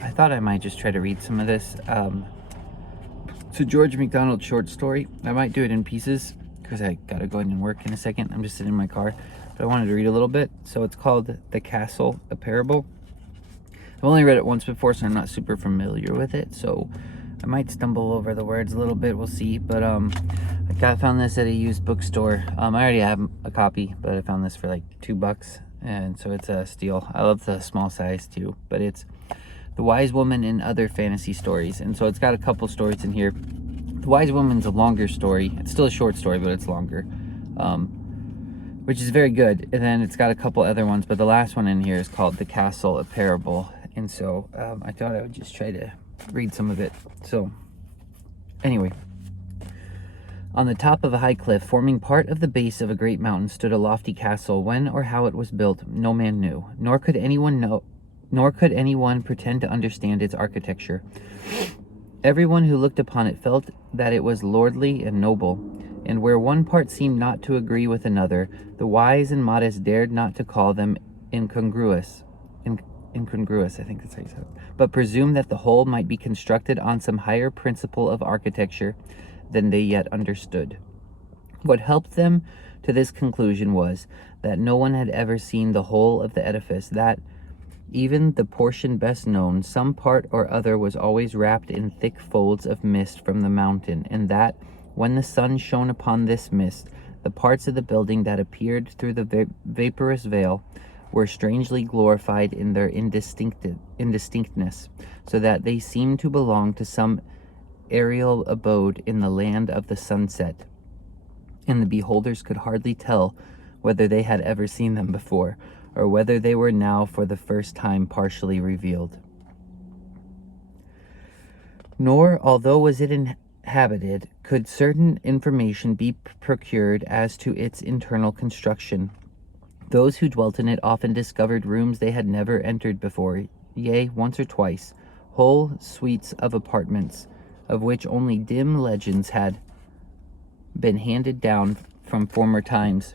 I thought I might just try to read some of this. It's a George MacDonald short story. I might do it in pieces because I gotta go in and work in a second. I'm just sitting in my car, but I wanted to read a little bit. So it's called The Castle, a Parable. I've only read it once before, so I'm not super familiar with it. So I might stumble over the words a little bit. We'll see. But I found this at a used bookstore. I already have a copy, but I found this for like $2, and so it's a steal. I love the small size too, but it's The Wise Woman and Other Fantasy Stories. And so it's got a couple stories in here. The Wise Woman's a longer story. It's still a short story, but it's longer, which is very good. And then it's got a couple other ones, but the last one in here is called The Castle, a Parable. And so I thought I would just try to read some of it. So anyway, on the top of a high cliff, forming part of the base of a great mountain, stood a lofty castle. When or how it was built, no man knew, nor could anyone pretend to understand its architecture. Everyone who looked upon it felt that it was lordly and noble, and where one part seemed not to agree with another, the wise and modest dared not to call them incongruous, I think that's how you said it, but presumed that the whole might be constructed on some higher principle of architecture than they yet understood. What helped them to this conclusion was that no one had ever seen the whole of the edifice, that even the portion best known, some part or other, was always wrapped in thick folds of mist from the mountain, and that, when the sun shone upon this mist, the parts of the building that appeared through the vaporous veil were strangely glorified in their indistinctness, so that they seemed to belong to some aerial abode in the land of the sunset, and the beholders could hardly tell whether they had ever seen them before, or whether they were now for the first time partially revealed. Nor, although was it inhabited, could certain information be procured as to its internal construction. Those who dwelt in it often discovered rooms they had never entered before, yea, once or twice, whole suites of apartments, of which only dim legends had been handed down from former times.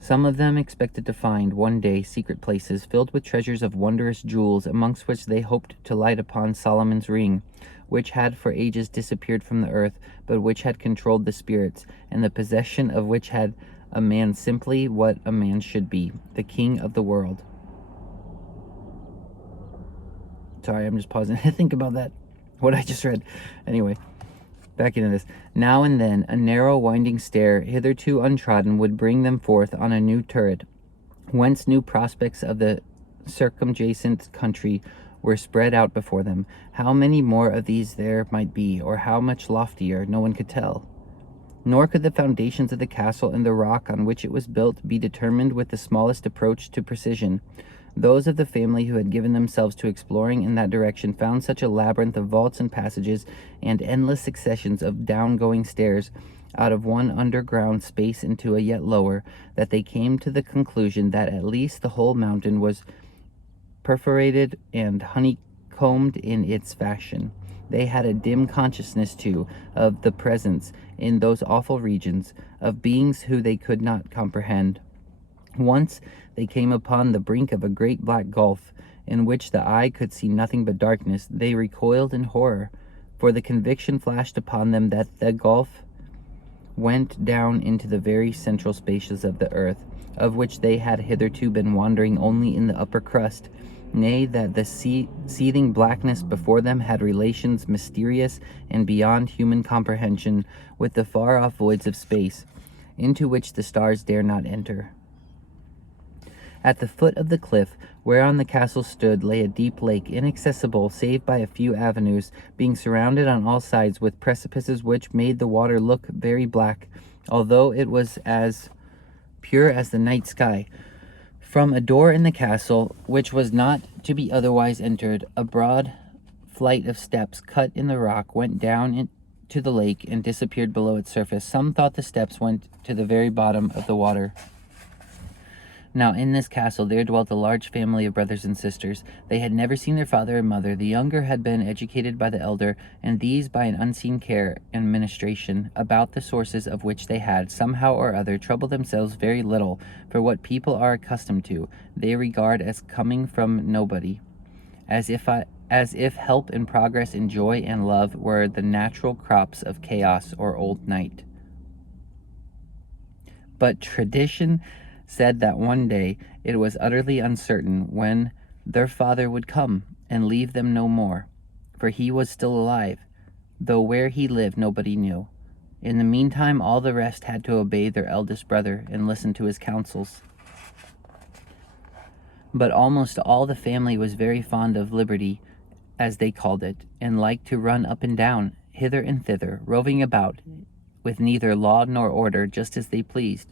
Some of them expected to find, one day, secret places filled with treasures of wondrous jewels, amongst which they hoped to light upon Solomon's ring, which had for ages disappeared from the earth, but which had controlled the spirits, and the possession of which had a man simply what a man should be, the king of the world. Sorry, I'm just pausing to think about that, what I just read. Anyway, back into this. Now and then, a narrow winding stair, hitherto untrodden, would bring them forth on a new turret, whence new prospects of the circumjacent country were spread out before them. How many more of these there might be, or how much loftier, no one could tell. Nor could the foundations of the castle and the rock on which it was built be determined with the smallest approach to precision. Those of the family who had given themselves to exploring in that direction found such a labyrinth of vaults and passages and endless successions of down-going stairs out of one underground space into a yet lower, that they came to the conclusion that at least the whole mountain was perforated and honeycombed in its fashion. They had a dim consciousness, too, of the presence, in those awful regions, of beings who they could not comprehend. Once they came upon the brink of a great black gulf, in which the eye could see nothing but darkness. They recoiled in horror, for the conviction flashed upon them that the gulf went down into the very central spaces of the earth, of which they had hitherto been wandering only in the upper crust. Nay, that the seething blackness before them had relations mysterious and beyond human comprehension with the far-off voids of space, into which the stars dare not enter. At the foot of the cliff whereon the castle stood lay a deep lake, inaccessible save by a few avenues, being surrounded on all sides with precipices which made the water look very black, although it was as pure as the night sky. From a door in the castle, which was not to be otherwise entered, a broad flight of steps cut in the rock went down into the lake and disappeared below its surface. Some thought the steps went to the very bottom of the water. Now in this castle there dwelt a large family of brothers and sisters. They had never seen their father and mother. The younger had been educated by the elder, and these by an unseen care and ministration, about the sources of which they had, somehow or other, troubled themselves very little, for what people are accustomed to, they regard as coming from nobody, as if as if help and progress and joy and love were the natural crops of chaos or old night. But tradition said that one day it was utterly uncertain when their father would come and leave them no more, for he was still alive, though where he lived nobody knew. In the meantime, all the rest had to obey their eldest brother and listen to his counsels. But almost all the family was very fond of liberty, as they called it, and liked to run up and down, hither and thither, roving about, with neither law nor order, just as they pleased.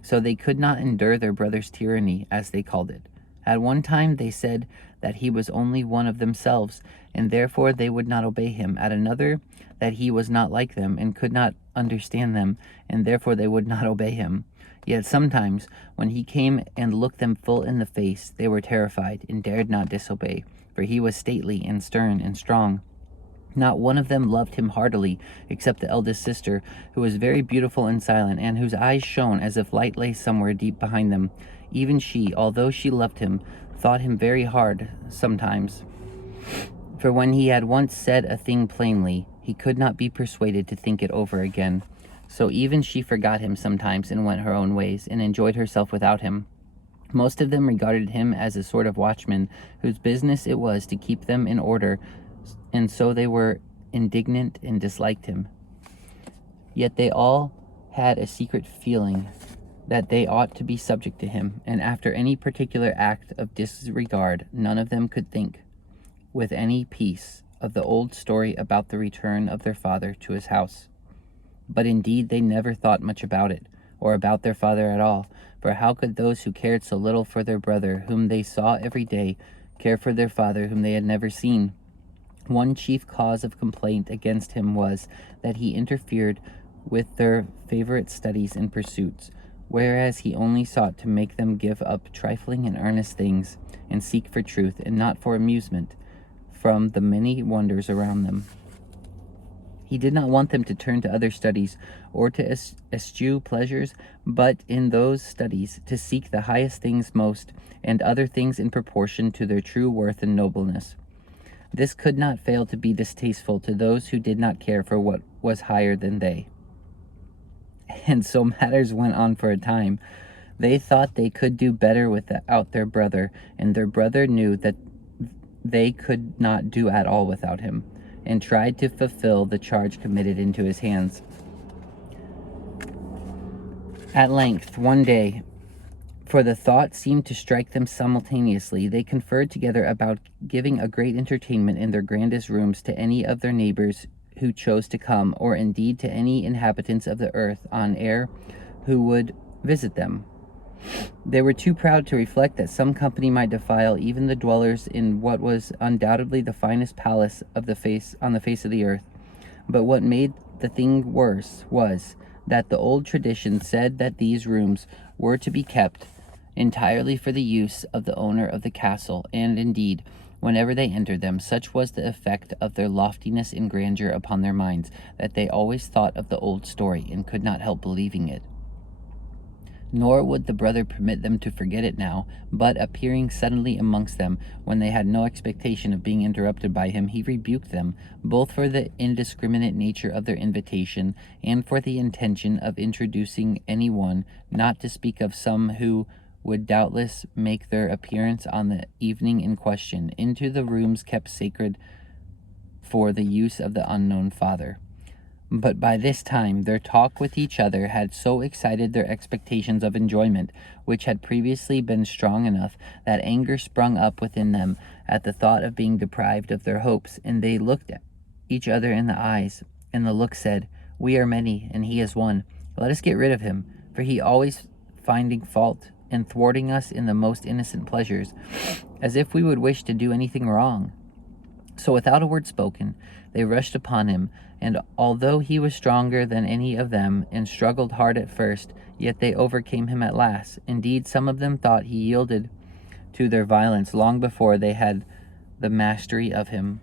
So they could not endure their brother's tyranny, as they called it. At one time they said that he was only one of themselves, and therefore they would not obey him. At another, that he was not like them, and could not understand them, and therefore they would not obey him. Yet sometimes, when he came and looked them full in the face, they were terrified, and dared not disobey, for he was stately and stern and strong. Not one of them loved him heartily, except the eldest sister, who was very beautiful and silent, and whose eyes shone as if light lay somewhere deep behind them. Even she, although she loved him, thought him very hard sometimes. For when he had once said a thing plainly, he could not be persuaded to think it over again. So even she forgot him sometimes and went her own ways, and enjoyed herself without him. Most of them regarded him as a sort of watchman, whose business it was to keep them in order, and so they were indignant and disliked him. Yet they all had a secret feeling that they ought to be subject to him, and after any particular act of disregard, none of them could think with any peace of the old story about the return of their father to his house. But indeed they never thought much about it, or about their father at all, for how could those who cared so little for their brother, whom they saw every day, care for their father, whom they had never seen? One chief cause of complaint against him was that he interfered with their favorite studies and pursuits, whereas he only sought to make them give up trifling and earnest things, and seek for truth, and not for amusement, from the many wonders around them. He did not want them to turn to other studies, or to eschew pleasures, but in those studies to seek the highest things most, and other things in proportion to their true worth and nobleness. This could not fail to be distasteful to those who did not care for what was higher than they. And so matters went on for a time. They thought they could do better without their brother, and their brother knew that they could not do at all without him, and tried to fulfill the charge committed into his hands. At length, one day, for the thought seemed to strike them simultaneously, they conferred together about giving a great entertainment in their grandest rooms to any of their neighbors who chose to come, or indeed to any inhabitants of the earth on air who would visit them. They were too proud to reflect that some company might defile even the dwellers in what was undoubtedly the finest palace on the face of the earth. But what made the thing worse was that the old tradition said that these rooms were to be kept entirely for the use of the owner of the castle, and indeed, whenever they entered them, such was the effect of their loftiness and grandeur upon their minds, that they always thought of the old story, and could not help believing it. Nor would the brother permit them to forget it now, but appearing suddenly amongst them, when they had no expectation of being interrupted by him, he rebuked them, both for the indiscriminate nature of their invitation, and for the intention of introducing any one, not to speak of some who would doubtless make their appearance on the evening in question, into the rooms kept sacred for the use of the unknown father. But by this time their talk with each other had so excited their expectations of enjoyment, which had previously been strong enough, that anger sprung up within them at the thought of being deprived of their hopes, and they looked at each other in the eyes, and the look said, "We are many, and he is one. Let us get rid of him, for he always finding fault and thwarting us in the most innocent pleasures, as if we would wish to do anything wrong." So without a word spoken, they rushed upon him, and although he was stronger than any of them, and struggled hard at first, yet they overcame him at last. Indeed, some of them thought he yielded to their violence long before they had the mastery of him,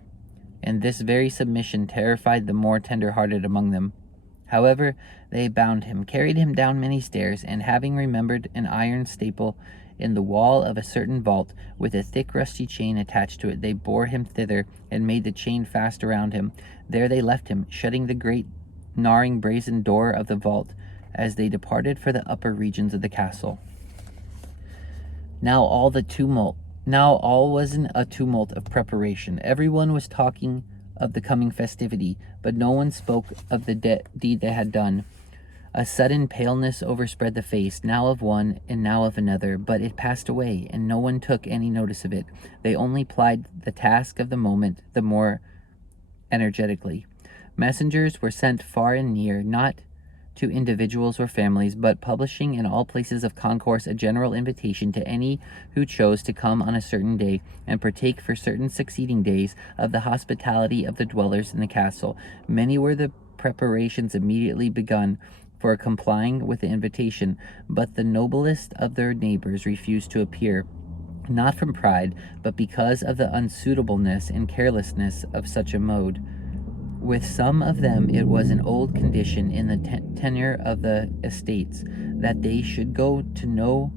and this very submission terrified the more tender-hearted among them. However, they bound him, carried him down many stairs, and having remembered an iron staple in the wall of a certain vault, with a thick rusty chain attached to it. They bore him thither, and made the chain fast around him. There they left him, shutting the great gnarring brazen door of the vault, as they departed for the upper regions of the castle. Now all was in a tumult of preparation. Everyone was talking of the coming festivity, but no one spoke of the deed they had done. A sudden paleness overspread the face, now of one and now of another, but it passed away, and no one took any notice of it. They only plied the task of the moment the more energetically. Messengers were sent far and near, not to individuals or families, but publishing in all places of concourse a general invitation to any who chose to come on a certain day and partake for certain succeeding days of the hospitality of the dwellers in the castle. Many were the preparations immediately begun for complying with the invitation, but the noblest of their neighbors refused to appear, not from pride, but because of the unsuitableness and carelessness of such a mode. With some of them it was an old condition in the tenure of the estates that they should go to no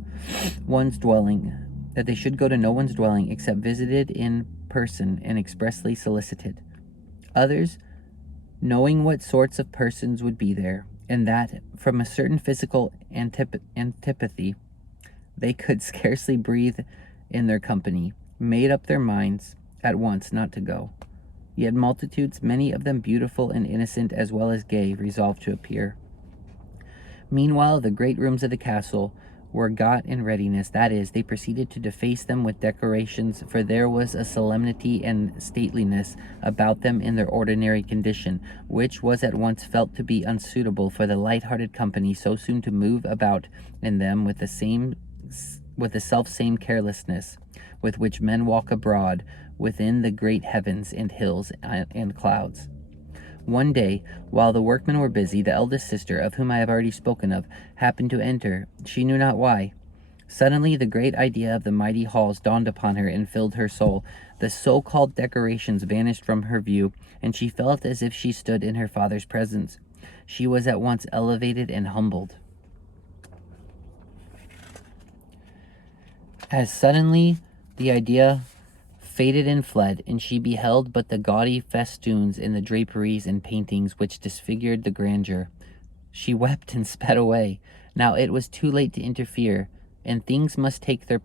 one's dwelling, except visited in person and expressly solicited. Others, knowing what sorts of persons would be there, and that from a certain physical antipathy they could scarcely breathe in their company, made up their minds at once not to go. Yet multitudes, many of them beautiful and innocent as well as gay, resolved to appear. Meanwhile, the great rooms of the castle were got in readiness, that is, they proceeded to deface them with decorations, for there was a solemnity and stateliness about them in their ordinary condition, which was at once felt to be unsuitable for the light-hearted company so soon to move about in them with the self-same carelessness with which men walk abroad within the great heavens and hills and clouds. One day, while the workmen were busy, the eldest sister, of whom I have already spoken of, happened to enter, she knew not why. Suddenly the great idea of the mighty halls dawned upon her and filled her soul. The so-called decorations vanished from her view, and she felt as if she stood in her father's presence. She was at once elevated and humbled. As suddenly the idea faded and fled, and she beheld but the gaudy festoons in the draperies and paintings which disfigured the grandeur. She wept and sped away. Now it was too late to interfere, and things must take their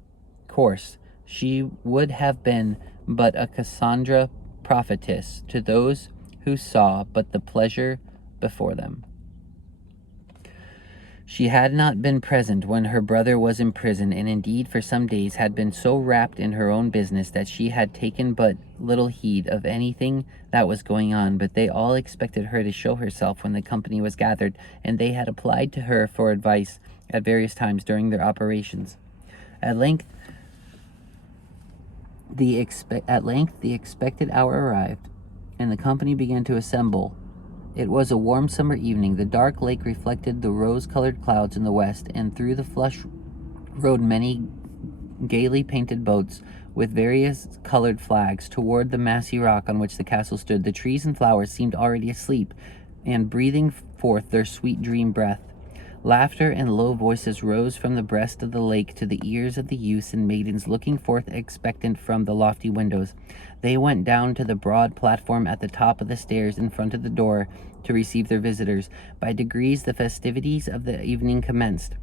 course. She would have been but a Cassandra prophetess to those who saw but the pleasure before them. She had not been present when her brother was in prison, and indeed for some days had been so wrapped in her own business that she had taken but little heed of anything that was going on. But they all expected her to show herself when the company was gathered, and they had applied to her for advice at various times during their operations. At length the expected hour arrived, and the company began to assemble. It was a warm summer evening. The dark lake reflected the rose-colored clouds in the west, and through the flush rode many gaily painted boats with various colored flags toward the massy rock on which the castle stood. The trees and flowers seemed already asleep and breathing forth their sweet dream breath. Laughter and low voices rose from the breast of the lake to the ears of the youths and maidens looking forth expectant from the lofty windows. They went down to the broad platform at the top of the stairs in front of the door to receive their visitors. By degrees the festivities of the evening commenced.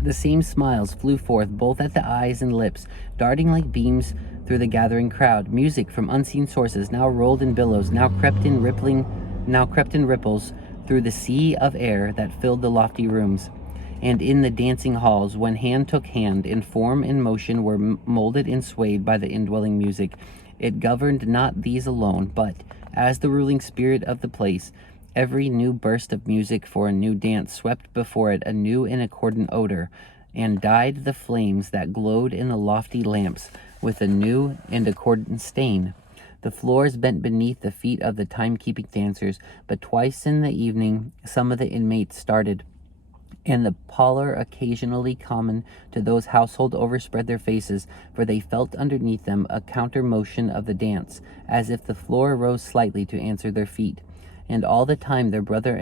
The same smiles flew forth both at the eyes and lips, darting like beams through the gathering crowd. Music from unseen sources now rolled in billows, now crept in ripples through the sea of air that filled the lofty rooms. And in the dancing halls, when hand took hand, in form and motion were molded and swayed by the indwelling music. It governed not these alone, but, as the ruling spirit of the place, every new burst of music for a new dance swept before it a new and accordant odor, and dyed the flames that glowed in the lofty lamps with a new and accordant stain. The floors bent beneath the feet of the timekeeping dancers, but twice in the evening some of the inmates started, and the pallor occasionally common to those household overspread their faces, for they felt underneath them a counter motion of the dance, as if the floor rose slightly to answer their feet. And all the time their brother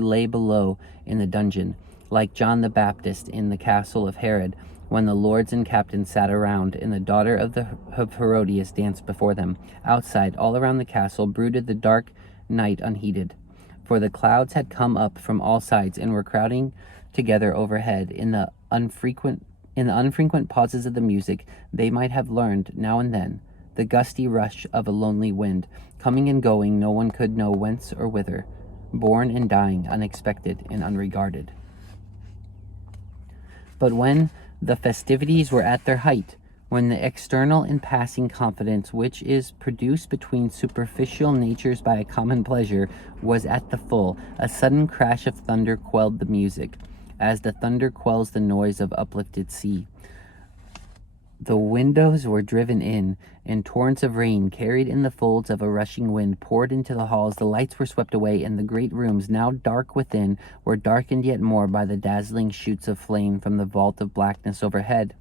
lay below in the dungeon, like John the Baptist in the castle of Herod, when the lords and captains sat around, and the daughter of Herodias danced before them. Outside, all around the castle, brooded the dark night unheeded, for the clouds had come up from all sides and were crowding together overhead. In the unfrequent pauses of the music, they might have learned, now and then, the gusty rush of a lonely wind, coming and going, no one could know whence or whither, born and dying, unexpected and unregarded. But when the festivities were at their height, when the external and passing confidence which is produced between superficial natures by a common pleasure was at the full, a sudden crash of thunder quelled the music, as the thunder quells the noise of uplifted sea. The windows were driven in, and torrents of rain, carried in the folds of a rushing wind, poured into the halls. The lights were swept away, and the great rooms, now dark within, were darkened yet more by the dazzling shoots of flame from the vault of blackness overhead.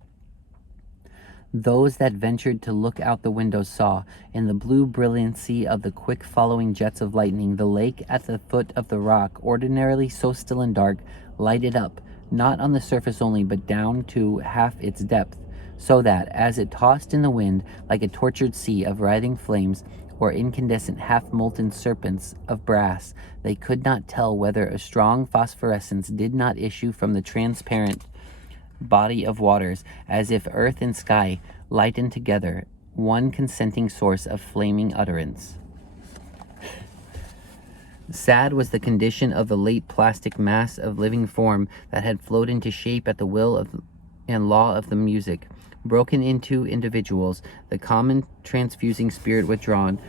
Those that ventured to look out the windows saw, in the blue brilliancy of the quick-following jets of lightning, the lake at the foot of the rock, ordinarily so still and dark, lighted up, not on the surface only, but down to half its depth, so that, as it tossed in the wind, like a tortured sea of writhing flames, or incandescent half-molten serpents of brass, they could not tell whether a strong phosphorescence did not issue from the transparent body of waters, as if earth and sky lightened together, one consenting source of flaming utterance. Sad was the condition of the late plastic mass of living form that had flowed into shape at the will of and law of the music, broken into individuals, the common transfusing spirit withdrawn.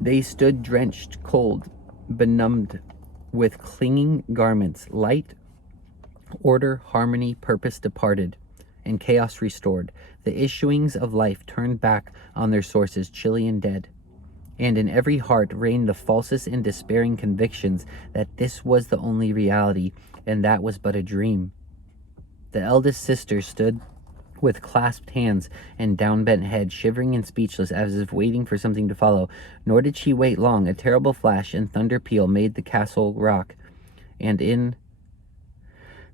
They stood drenched, cold, benumbed, with clinging garments, light, order, harmony, purpose departed, and chaos restored. The issuings of life turned back on their sources, chilly and dead. And in every heart reigned the falsest and despairing convictions that this was the only reality, and that was but a dream. The eldest sister stood with clasped hands and down-bent head, shivering and speechless, as if waiting for something to follow. Nor did she wait long. A terrible flash and thunder peal made the castle rock, and in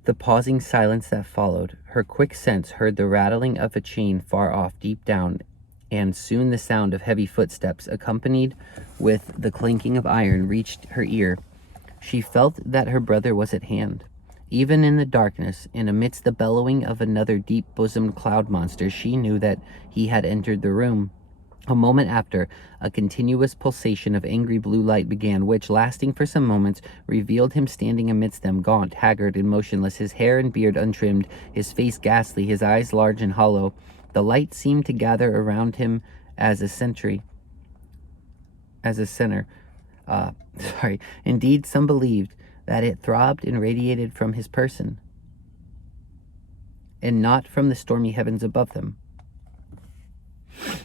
the pausing silence that followed, her quick sense heard the rattling of a chain far off, deep down, and soon the sound of heavy footsteps, accompanied with the clinking of iron, reached her ear. She felt that her brother was at hand. Even in the darkness, and amidst the bellowing of another deep-bosomed cloud monster, she knew that he had entered the room. A moment after, a continuous pulsation of angry blue light began, which, lasting for some moments, revealed him standing amidst them, gaunt, haggard, and motionless, his hair and beard untrimmed, his face ghastly, his eyes large and hollow. The light seemed to gather around him as a center. Indeed, some believed that it throbbed and radiated from his person, and not from the stormy heavens above them.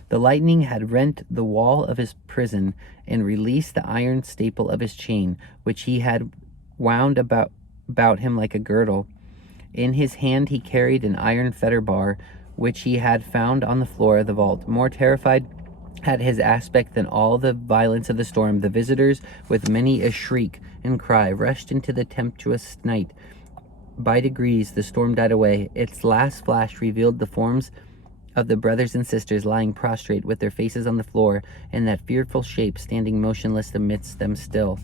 The lightning had rent the wall of his prison and released the iron staple of his chain, which he had wound about him like a girdle. In his hand he carried an iron fetter bar, which he had found on the floor of the vault. More terrified at his aspect than all the violence of the storm, the visitors, with many a shriek and cry, rushed into the tempestuous night. By degrees the storm died away. Its last flash revealed the forms of the brothers and sisters lying prostrate with their faces on the floor, and that fearful shape standing motionless amidst them still.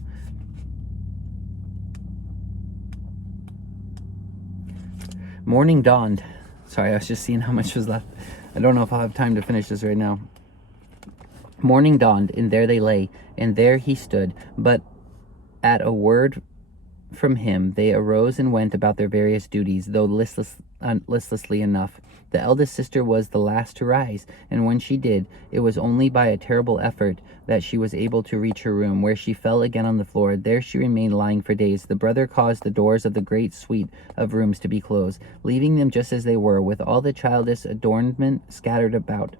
Morning dawned. Sorry, I was just seeing how much was left. I don't know if I'll have time to finish this right now. Morning dawned, and there they lay, and there he stood. But at a word from him, they arose and went about their various duties, though listlessly enough. The eldest sister was the last to rise, and when she did, it was only by a terrible effort that she was able to reach her room, where she fell again on the floor. There she remained lying for days. The brother caused the doors of the great suite of rooms to be closed, leaving them just as they were, with all the childish adornment scattered about,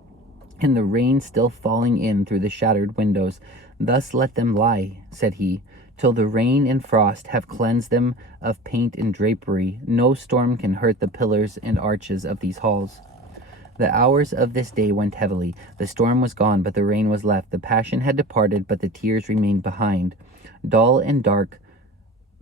and the rain still falling in through the shattered windows. Thus let them lie, said he, till the rain and frost have cleansed them of paint and drapery. No storm can hurt the pillars and arches of these halls. The hours of this day went heavily. The storm was gone, but the rain was left. The passion had departed, but the tears remained behind. Dull and dark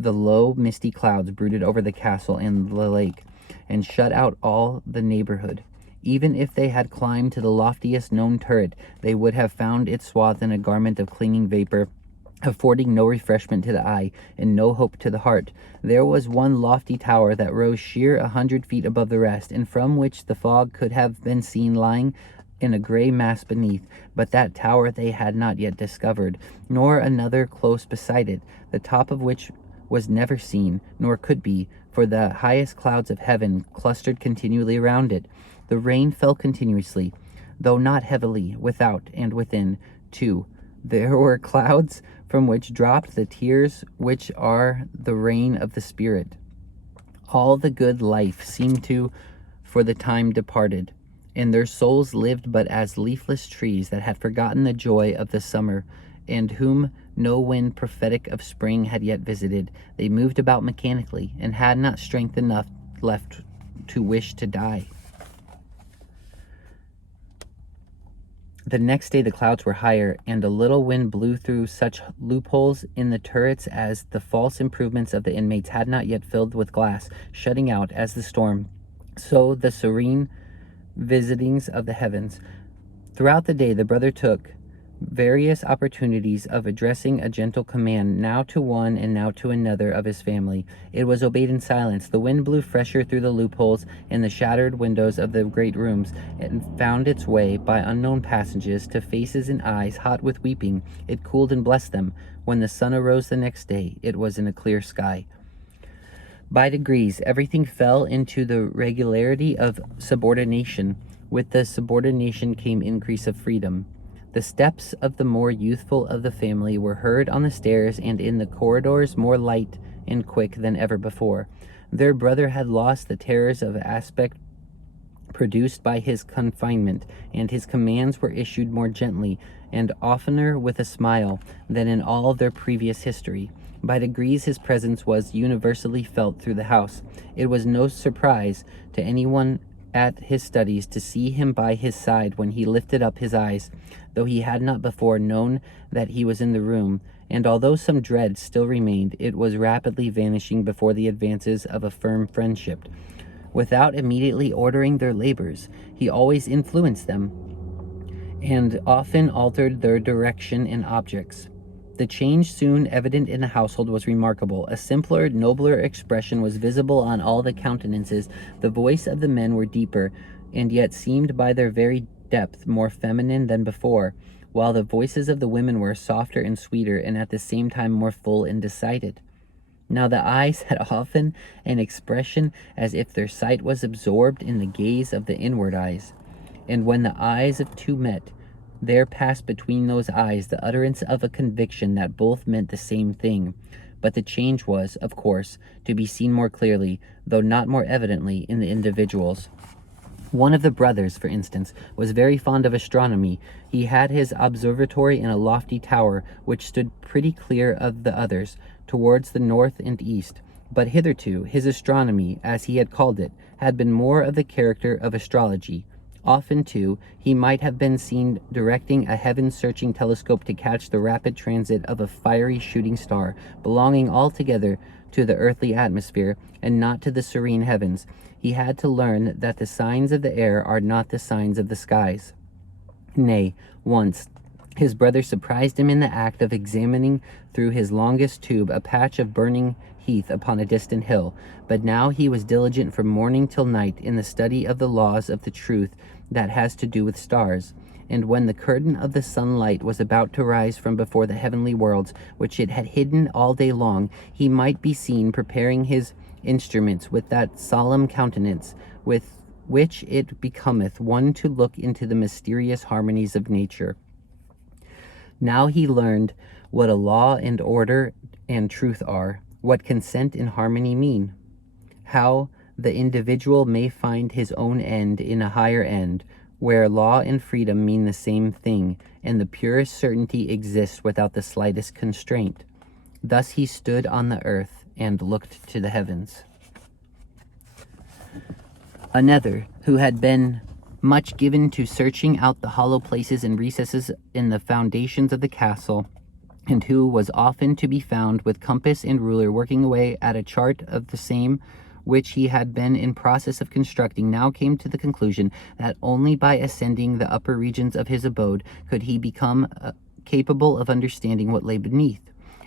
The low, misty clouds brooded over the castle and the lake, and shut out all the neighborhood. Even if they had climbed to the loftiest known turret, they would have found it swathed in a garment of clinging vapor, affording no refreshment to the eye and no hope to the heart. There was one lofty tower that rose sheer 100 feet above the rest, and from which the fog could have been seen lying in a gray mass beneath, but that tower they had not yet discovered, nor another close beside it, the top of which was never seen, nor could be, for the highest clouds of heaven clustered continually around it. The rain fell continuously, though not heavily, without and within, too. There were clouds from which dropped the tears which are the rain of the Spirit. All the good life seemed to, for the time, departed, and their souls lived but as leafless trees that had forgotten the joy of the summer, and whom no wind prophetic of spring had yet visited. They moved about mechanically, and had not strength enough left to wish to die. The next day the clouds were higher, and a little wind blew through such loopholes in the turrets as the false improvements of the inmates had not yet filled with glass, shutting out, as the storm, so the serene visitings of the heavens. Throughout the day the brother took various opportunities of addressing a gentle command, now to one and now to another of his family. It was obeyed in silence. The wind blew fresher through the loopholes in the shattered windows of the great rooms, and found its way by unknown passages to faces and eyes hot with weeping. It cooled and blessed them. When the sun arose the next day, it was in a clear sky. By degrees, everything fell into the regularity of subordination. With the subordination came increase of freedom. The steps of the more youthful of the family were heard on the stairs and in the corridors more light and quick than ever before. Their brother had lost the terrors of aspect produced by his confinement, and his commands were issued more gently and oftener with a smile than in all their previous history. By degrees his presence was universally felt through the house. It was no surprise to anyone at his studies to see him by his side when he lifted up his eyes, though he had not before known that he was in the room, and although some dread still remained, it was rapidly vanishing before the advances of a firm friendship. Without immediately ordering their labors, he always influenced them, and often altered their direction and objects. The change soon evident in the household was remarkable. A simpler, nobler expression was visible on all the countenances. The voice of the men were deeper, and yet seemed by their very depth more feminine than before, while the voices of the women were softer and sweeter, and at the same time more full and decided. Now the eyes had often an expression as if their sight was absorbed in the gaze of the inward eyes, and when the eyes of two met, there passed between those eyes the utterance of a conviction that both meant the same thing. But the change was, of course, to be seen more clearly, though not more evidently, in the individuals. One of the brothers, for instance, was very fond of astronomy. He had his observatory in a lofty tower, which stood pretty clear of the others, towards the north and east. But hitherto his astronomy, as he had called it, had been more of the character of astrology. Often, too, he might have been seen directing a heaven-searching telescope to catch the rapid transit of a fiery shooting star, belonging altogether to the earthly atmosphere, and not to the serene heavens. He had to learn that the signs of the air are not the signs of the skies. Nay, once his brother surprised him in the act of examining through his longest tube a patch of burning heath upon a distant hill, but now he was diligent from morning till night in the study of the laws of the truth that has to do with stars. And when the curtain of the sunlight was about to rise from before the heavenly worlds, which it had hidden all day long, he might be seen preparing his instruments with that solemn countenance with which it becometh one to look into the mysterious harmonies of nature. Now he learned what a law and order and truth are, what consent and harmony mean, how the individual may find his own end in a higher end, where law and freedom mean the same thing, and the purest certainty exists without the slightest constraint. Thus he stood on the earth and looked to the heavens. Another, who had been much given to searching out the hollow places and recesses in the foundations of the castle, and who was often to be found with compass and ruler working away at a chart of the same which he had been in process of constructing, now came to the conclusion that only by ascending the upper regions of his abode could he become capable of understanding what lay beneath,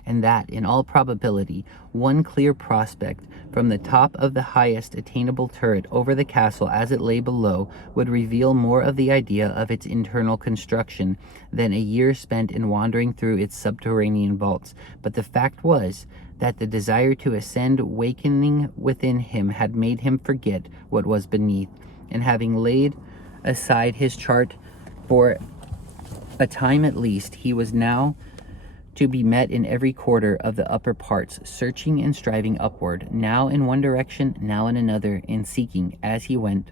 and that, in all probability, one clear prospect from the top of the highest attainable turret over the castle as it lay below would reveal more of the idea of its internal construction than a year spent in wandering through its subterranean vaults. But the fact was that the desire to ascend wakening within him had made him forget what was beneath, and having laid aside his chart for a time at least, he was now to be met in every quarter of the upper parts, searching and striving upward, now in one direction, now in another, and seeking, as he went,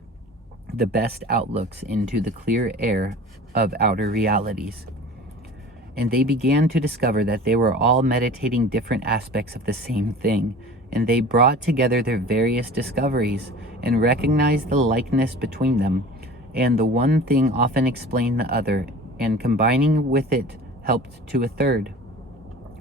the best outlooks into the clear air of outer realities. And they began to discover that they were all meditating different aspects of the same thing, and they brought together their various discoveries, and recognized the likeness between them, and the one thing often explained the other, and combining with it helped to a third.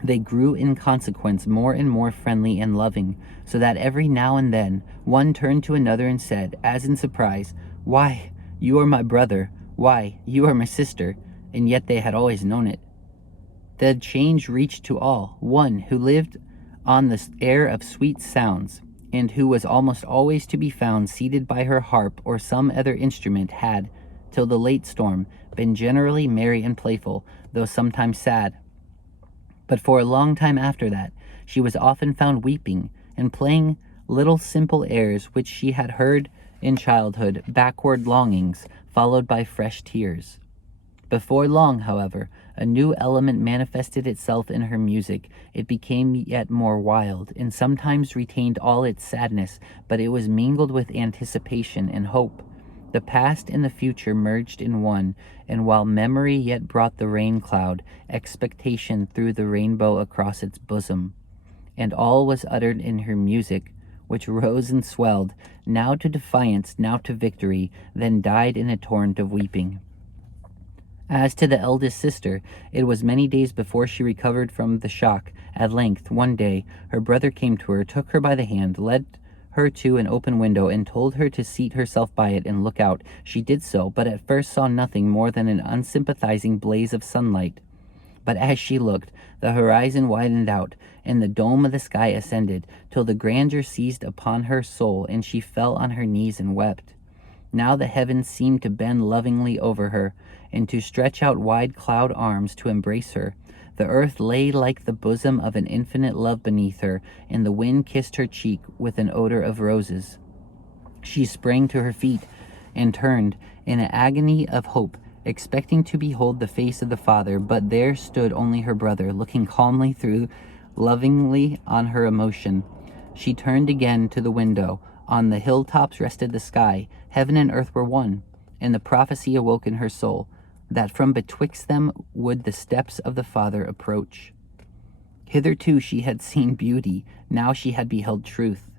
They grew in consequence more and more friendly and loving, so that every now and then one turned to another and said, as in surprise, "Why, you are my brother. Why, you are my sister," and yet they had always known it. The change reached to all. One who lived on the air of sweet sounds, and who was almost always to be found seated by her harp or some other instrument, had, till the late storm, been generally merry and playful, though sometimes sad. But for a long time after that, she was often found weeping and playing little simple airs which she had heard in childhood, backward longings, followed by fresh tears. Before long, however, a new element manifested itself in her music. It became yet more wild, and sometimes retained all its sadness, but it was mingled with anticipation and hope. The past and the future merged in one, and while memory yet brought the rain cloud, expectation threw the rainbow across its bosom. And all was uttered in her music, which rose and swelled, now to defiance, now to victory, then died in a torrent of weeping. As to the eldest sister, it was many days before she recovered from the shock. At length, one day, her brother came to her, took her by the hand, led her to an open window, and told her to seat herself by it and look out. She did so, but at first saw nothing more than an unsympathizing blaze of sunlight. But as she looked, the horizon widened out, and the dome of the sky ascended, till the grandeur seized upon her soul, and she fell on her knees and wept. Now the heavens seemed to bend lovingly over her, and to stretch out wide cloud arms to embrace her. The earth lay like the bosom of an infinite love beneath her, and the wind kissed her cheek with an odor of roses. She sprang to her feet, and turned, in an agony of hope, expecting to behold the face of the Father, but there stood only her brother, looking calmly through lovingly on her emotion. She turned again to the window. On the hilltops rested the sky. Heaven and earth were one, and the prophecy awoke in her soul, that from betwixt them would the steps of the Father approach. Hitherto she had seen beauty, now she had beheld truth.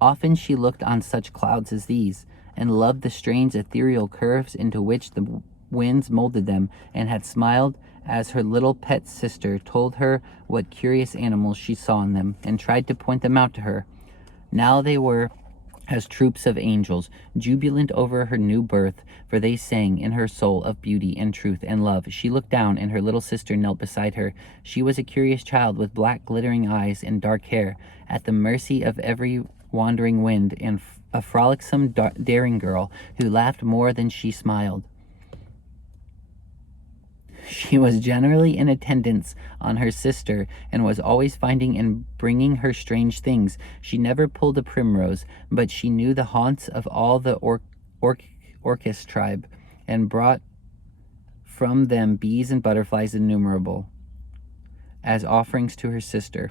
Often she looked on such clouds as these, and loved the strange ethereal curves into which the winds molded them, and had smiled as her little pet sister told her what curious animals she saw in them, and tried to point them out to her. Now they were as troops of angels, jubilant over her new birth, for they sang in her soul of beauty and truth and love. She looked down, and her little sister knelt beside her. She was a curious child with black glittering eyes and dark hair, at the mercy of every wandering wind, and a frolicsome daring girl who laughed more than she smiled. She was generally in attendance on her sister, and was always finding and bringing her strange things. She never pulled a primrose, but she knew the haunts of all the orchis tribe, and brought from them bees and butterflies innumerable, as offerings to her sister.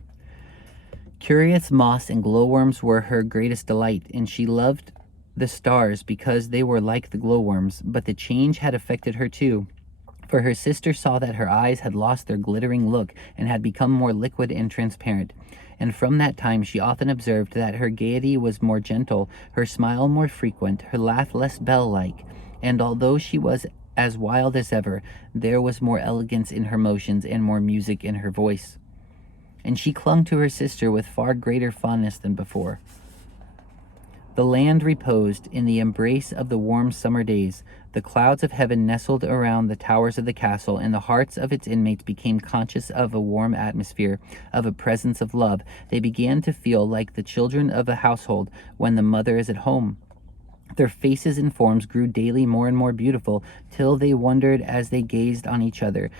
Curious moths and glowworms were her greatest delight, and she loved the stars because they were like the glowworms. But the change had affected her too, for her sister saw that her eyes had lost their glittering look and had become more liquid and transparent. And from that time she often observed that her gaiety was more gentle, her smile more frequent, her laugh less bell-like. And although she was as wild as ever. There was more elegance in her motions and more music in her voice. And she clung to her sister with far greater fondness than before. The land reposed in the embrace of the warm summer days. The clouds of heaven nestled around the towers of the castle, and the hearts of its inmates became conscious of a warm atmosphere, of a presence of love. They began to feel like the children of a household when the mother is at home. Their faces and forms grew daily more and more beautiful, till they wondered as they gazed on each other.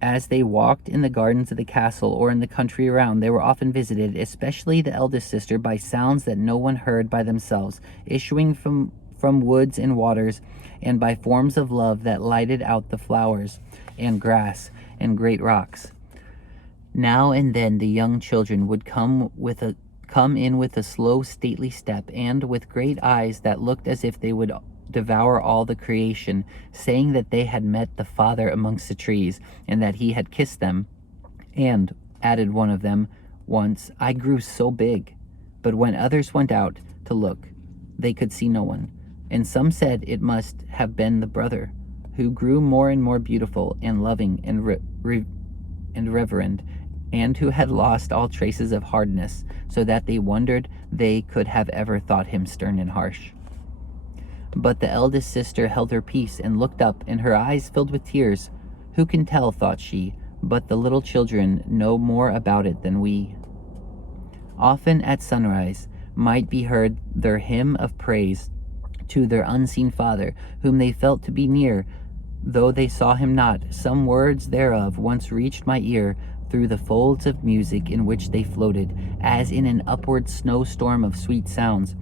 As they walked in the gardens of the castle or in the country around, they were often visited, especially the eldest sister, by sounds that no one heard by themselves, issuing from woods and waters, and by forms of love that lighted out the flowers and grass and great rocks. Now and then the young children would come in with a slow, stately step, and with great eyes that looked as if they would devour all the creation, saying that they had met the Father amongst the trees, and that he had kissed them. And, added one of them once, I grew so big. But when others went out to look, they could see no one. And some said it must have been the brother, who grew more and more beautiful and loving and reverend, and who had lost all traces of hardness, so that they wondered they could have ever thought him stern and harsh. But the eldest sister held her peace and looked up, and her eyes filled with tears. Who can tell, thought she, but the little children know more about it than we. Often at sunrise might be heard their hymn of praise to their unseen Father, whom they felt to be near, though they saw him not. Some words thereof once reached my ear through the folds of music in which they floated, as in an upward snowstorm of sweet sounds.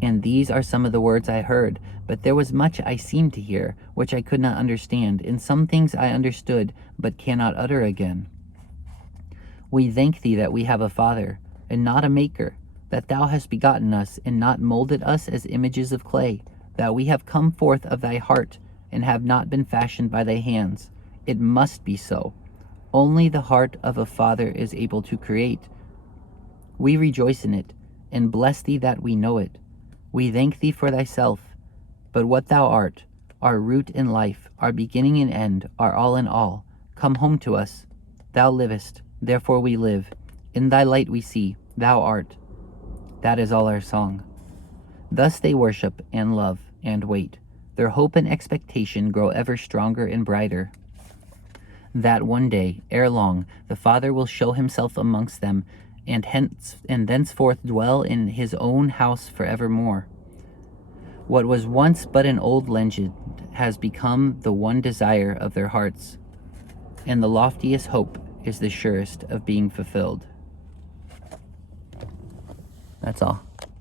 And these are some of the words I heard, but there was much I seemed to hear, which I could not understand, and some things I understood, but cannot utter again. We thank thee that we have a Father, and not a Maker, that thou hast begotten us, and not molded us as images of clay, that we have come forth of thy heart, and have not been fashioned by thy hands. It must be so. Only the heart of a Father is able to create. We rejoice in it, and bless thee that we know it. We thank thee for thyself, but what thou art, our root and life, our beginning and end, our all in all, come home to us. Thou livest, therefore we live. In thy light we see, thou art. That is all our song. Thus they worship and love and wait. Their hope and expectation grow ever stronger and brighter, that one day, ere long, the Father will show himself amongst them, and thenceforth dwell in his own house forevermore. What was once but an old legend has become the one desire of their hearts, and the loftiest hope is the surest of being fulfilled. That's all.